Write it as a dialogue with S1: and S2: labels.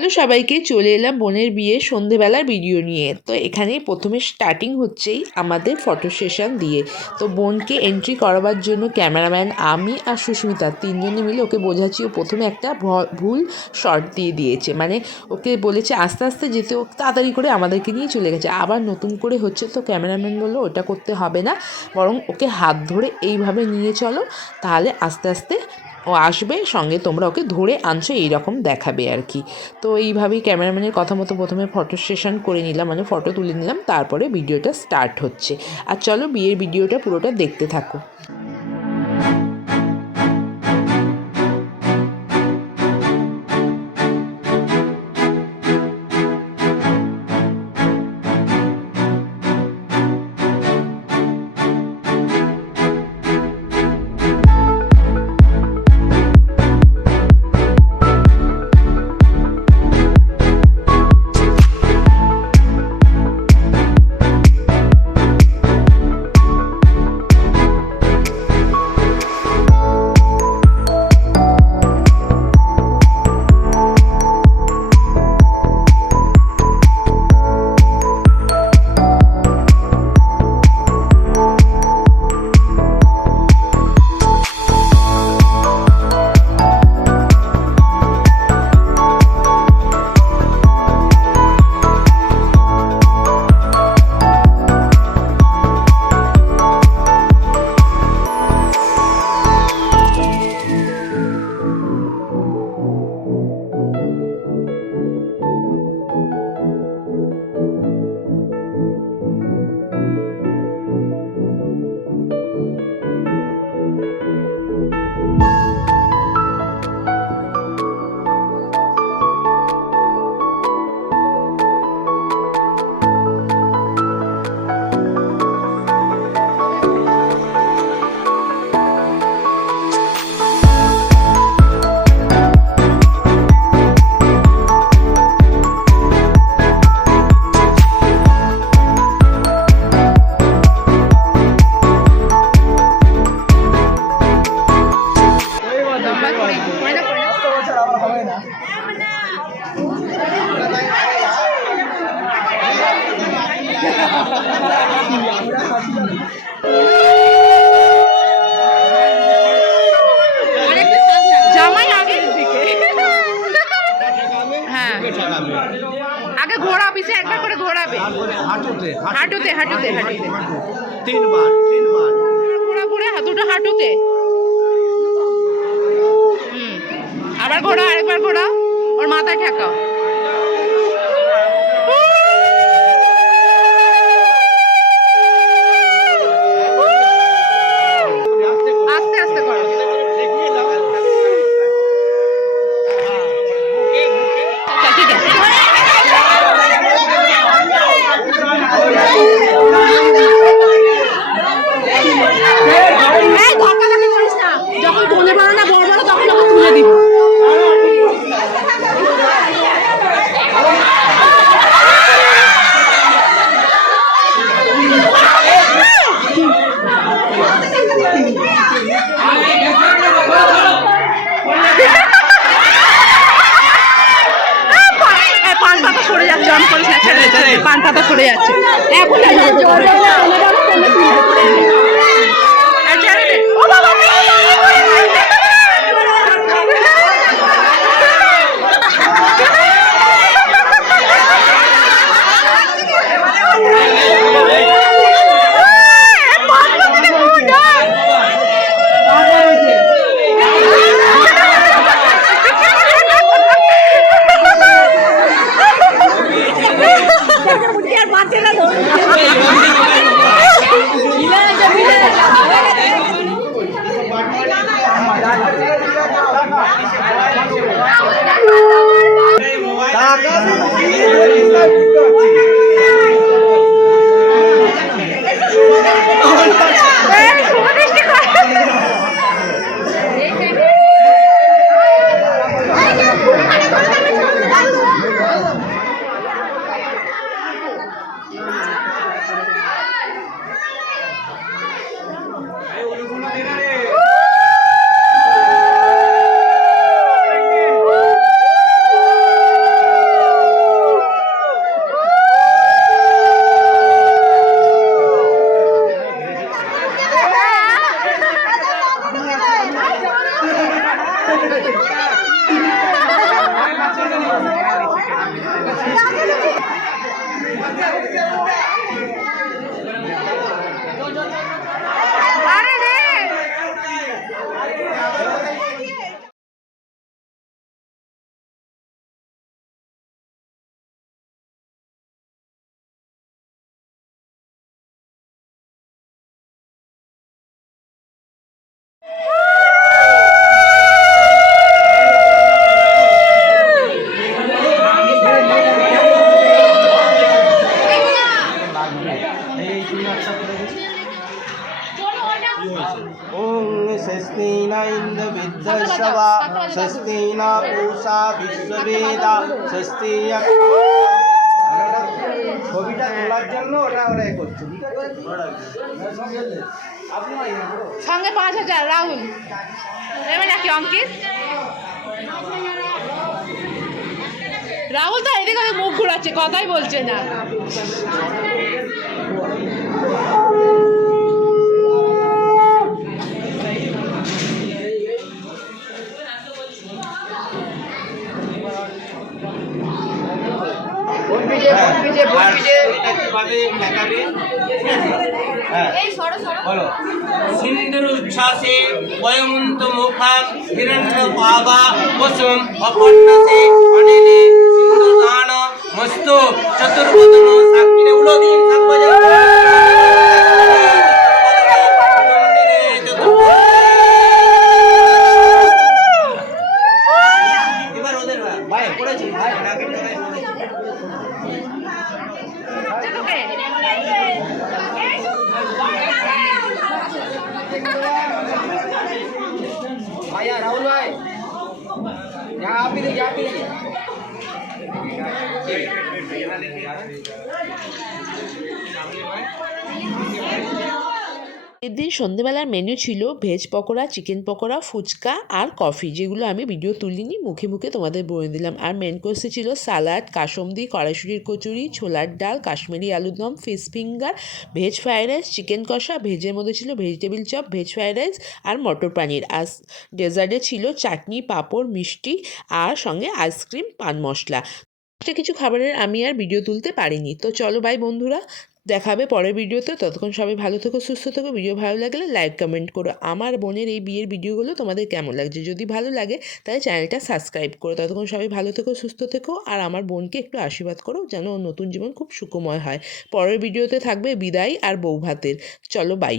S1: Hello সবাইকে চলে এলাম বোনের বিয়ে সন্ধেবেলার ভিডিও নিয়ে। তো এখানে প্রথমে স্টার্টিং হচ্ছেই আমাদের ফটো সেশন দিয়ে। তো বোনকে এন্ট্রি করাবার জন্য ক্যামেরাম্যান আমি আর সুস্মিতা তিনজনে মিলে ওকে বোঝাচ্ছি। ও প্রথমে একটা ভুল শর্ট দিয়ে দিয়েছে। মানে ওকে বলেছে আস্তে আস্তে যেতে ও তাড়াতাড়ি করে আমাদেরকে নিয়ে চলে গেছে। আবার নতুন করে হচ্ছে তো ক্যামেরাম্যান বলল, ওটা করতে হবে না। বরং ওকে হাত ধরে এইভাবে নিয়ে চলো। তাহলে আস্তে আস্তে ও আসবে, সঙ্গে তোমরা ওকে ধরে আনছো, এইরকম দেখাবে আর কি। তো এইভাবেই ক্যামেরাম্যানের কথা মতো প্রথমে ফটো সেশন করে নিলাম মানে ফটো তুলে নিলাম, তারপরে ভিডিওটা স্টার্ট হচ্ছে। আর চলো বিয়ের ভিডিওটা পুরোটা দেখতে থাকো।
S2: জামাই আগে হ্যাঁ। আগে ঘোরা পিছে একবার করে ঘোরাবে।
S3: হাঁটুতে
S2: হাঁটুতে। হাঁটুতে হাঁটুতে
S3: তিনবার তিনবার।
S2: ঘোরা দুটো হাঁটুতে। হুম। আবার ঘোরা আরেকবার ঘোরা। ওর মাথা ঠেকাও আস্তে আস্তে করো আচ্ছা, ঠিক আছে এই ধক্কাধক্কি করিস না যখন কোলে বড় না বড় বড় তখন ওকে তুলে দিব এই পান পাতা সরে যাচ্ছে অন করিস না ছেড়ে দে, ছেড়ে দে, পান পাতা সরে যাচ্ছে। এ
S3: Eu não. ॐ स्वस्तिन ছবিটা তোলার জন্য ওরা করছে
S2: সঙ্গে পাঁচ হাজার, রাহুল। নাকি অঙ্কিত? রাহুল তো এদিকে মুখ ঘুরাচ্ছে, কথাই বলছে না।
S3: বলো
S4: সিন্ধুরুচ্ছ্বাসে বয়মন্ত মুখাম হিরণ্য পাবা বসুম অপর্ণসে অনিলে সিন্ধুদান মস্তু চতুর্বদন সাক্ষিণে উলদিন সাক্ষজ
S3: आया राहुल भाई। यहाँ आप देखिए आप भी देखिए।
S1: এদিন সন্ধেবেলার মেনু ছিল ভেজ পকোড়া চিকেন পকোড়া, ফুচকা আর কফি যেগুলো আমি ভিডিও তুলিনি, মুখে মুখে তোমাদের বলে দিলাম। আর মেন কোর্সে ছিল সালাড কাসমদি, কড়াইশুটির কচুরি, ছোলার ডাল, কাশ্মীরি আলুর দম fish finger veg fried rice chicken কষা ভেজের মধ্যে ছিল vegetable chop veg fried rice আর মটর পানির। আর ডেজার্টে ছিল চাটনি, পাঁপড়, মিষ্টি আর সঙ্গে আইসক্রিম পান মশলা। কিছু খাবারের আমি আর ভিডিও তুলতে পারিনি। তো চলো বাই বন্ধুরা। দেখাবে পরের ভিডিওতে। ততক্ষণ সবাই ভালো থেকো, সুস্থ থেকো। ভিডিও ভালো লাগলে লাইক, কমেন্ট করো। আমার বোনের এই বিয়ের ভিডিওগুলো তোমাদের কেমন লাগছে? যদি ভালো লাগে তাহলে চ্যানেলটা সাবস্ক্রাইব করো। ততক্ষণ সবাই ভালো থেকো, সুস্থ থেকো। আর আমার বোনকে একটু আশীর্বাদ করো যেন নতুন জীবন খুব সুখময় হয়। পরের ভিডিওতে থাকবে বিদায় আর বৌভাতের। চলো বাই